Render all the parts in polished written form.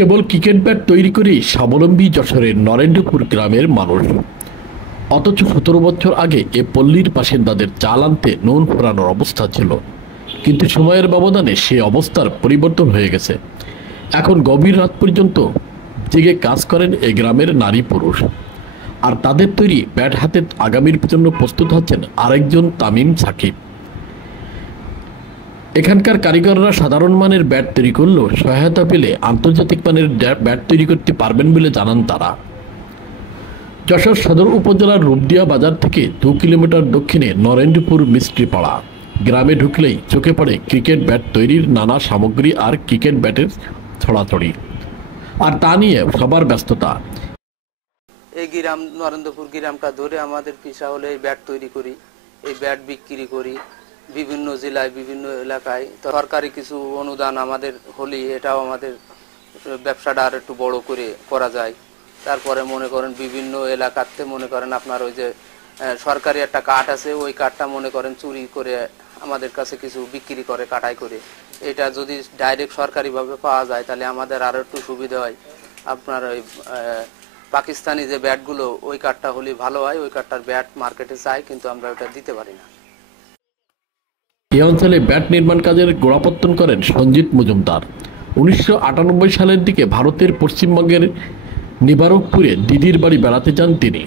কেবল cricket bat তৈরি করেই স্বাবলম্বী যশোরের নরেন্দ্রপুর গ্রামের মানুষ। অথচ ১৭ বছর আগে এ পল্লীর বাসিন্দাদের চাল আনতে নুন ফোরানোর অবস্থা ছিল, কিন্তু সময়ের ব্যবধানে সে অবস্থার পরিবর্তন হয়ে গেছে। এখন গভীর রাত পর্যন্ত জেগে কাজ করেন এই গ্রামের নারী পুরুষ, আর তাদের তৈরি ব্যাট হাতে আগামীর জন্য প্রস্তুত হচ্ছেন আরেকজন তামিম সাকিব। এখানকার কারিগররা সাধারণ মানের ব্যাট তৈরি করলেও সহায়তা পেলে আন্তর্জাতিক মানের ব্যাট তৈরি করতে পারবেন বলে জানান তারা। যশোর সদর উপজেলার রূপদিয়া বাজার থেকে 2 কিলোমিটার দক্ষিণে নরেন্দ্রপুর মিস্ত্রিপাড়া গ্রামে ঢুকলেই চোখে পড়ে ক্রিকেট ব্যাট তৈরির নানা সামগ্রী আর ক্রিকেট ব্যাটের ছড়াছড়ি, আর তা নিয়ে সবার ব্যস্ততা। এই গ্রাম নরেন্দ্রপুর গ্রামটা ধরে আমাদের পেশা হলে এই ব্যাট তৈরি করি, এই ব্যাট বিক্রি করি বিভিন্ন জেলায় বিভিন্ন এলাকায়। তো সরকারি কিছু অনুদান আমাদের হলে এটাও আমাদের ব্যবসাটা আর একটু বড় করে করা যায়। তারপরে মনে করেন বিভিন্ন এলাকাতে মনে করেন আপনার ওই যে সরকারি একটা কাঠ আছে, ওই কাঠটা মনে করেন চুরি করে আমাদের কাছে কিছু বিক্রি করে কাটাই করে। এটা যদি ডাইরেক্ট সরকারিভাবে পাওয়া যায় তাহলে আমাদের আরও একটু সুবিধা হয়। আপনার ওই পাকিস্তানি যে ব্যাটগুলো ওই কাঠটা হলে ভালো হয়, ওই কাঠটার ব্যাট মার্কেটে চাই, কিন্তু আমরা ওটা দিতে পারি না। এই অঞ্চলে ব্যাট নির্মাণ কাজের গোড়াপত্তন করেন সঞ্জিত মজুমদার। ১৯৯৮ সালের দিকে ভারতের পশ্চিমবঙ্গের নিবারকপুরে দিদির বাড়ি বেড়াতে যান তিনি।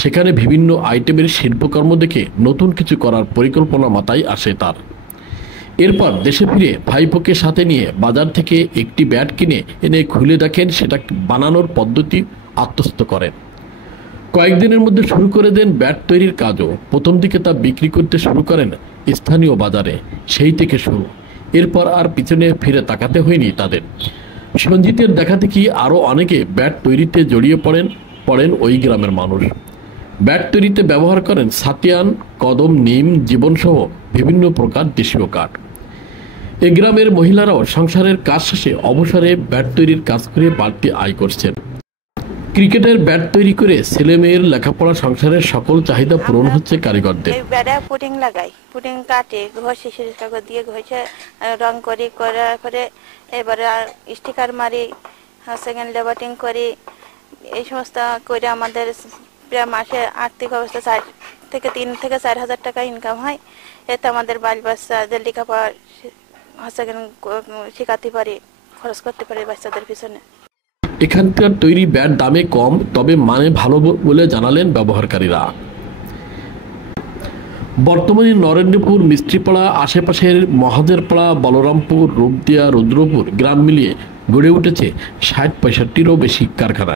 সেখানে বিভিন্ন আইটেমের শিল্পকর্ম দেখে নতুন কিছু করার পরিকল্পনা মাথায় আসে তার। এরপর দেশে ফিরে ভাইপোকে সাথে নিয়ে বাজার থেকে একটি ব্যাট কিনে এনে খুলে দেখেন, সেটা বানানোর পদ্ধতি আত্মস্থ করেন। কয়েকদিনের মধ্যে শুরু করে দেন ব্যাট তৈরির কাজও। প্রথম দিকে তা বিক্রি করতে শুরু করেন স্থানীয় বাজারে, সেই থেকে শুরু। এরপর আর পিছনে ফিরে তাকাতে হয়নি তাদের। সঞ্জিতের দেখা দেখি আরও অনেকে ব্যাট তৈরিতে জড়িয়ে পড়েন ওই গ্রামের মানুষ। ব্যাট তৈরিতে ব্যবহার করেন সাতিয়ান, কদম, নিম, জীবনসহ বিভিন্ন প্রকার দেশীয় কাঠ। এ গ্রামের মহিলারাও সংসারের কাজ শেষে অবসরে ব্যাট তৈরির কাজ করে বাড়তি আয় করছেন। ক্রিকেটের ব্যাট তৈরি করে ছেলে মেয়ের লেখাপড়া, সংসারের সকল চাহিদা পূরণ হচ্ছে কারিগরদের। পুডিং লাগাই, পুডিং কাটে, ঘষে শিশির কাগজ দিয়ে ঘষে রং করি, করার পরে এবারে স্টিকার মারি, সেকেন্ড লেবাটিং করি। এই সমস্ত করে আমাদের প্রায় মাসে আর্থিক অবস্থা 3 থেকে 4 হাজার টাকা ইনকাম হয়। এতে আমাদের বাল বাচ্চাদের লেখাপড়া শেখাতে পারি, খরচ করতে পারি বাচ্চাদের পিছনে। এখানকার তৈরি ব্যাট দামে কম, তবে মানে ভালো বলে জানালেন ব্যবহারকারীরা। বর্তমানে নরেন্দ্রপুর, মিস্ত্রিপাড়া, আশেপাশের মহাদেরপাড়া, বলরামপুর, রূপদিয়া, রুদ্রপুর গ্রাম মিলিয়ে গড়ে উঠেছে 60-65টিরও বেশি কারখানা।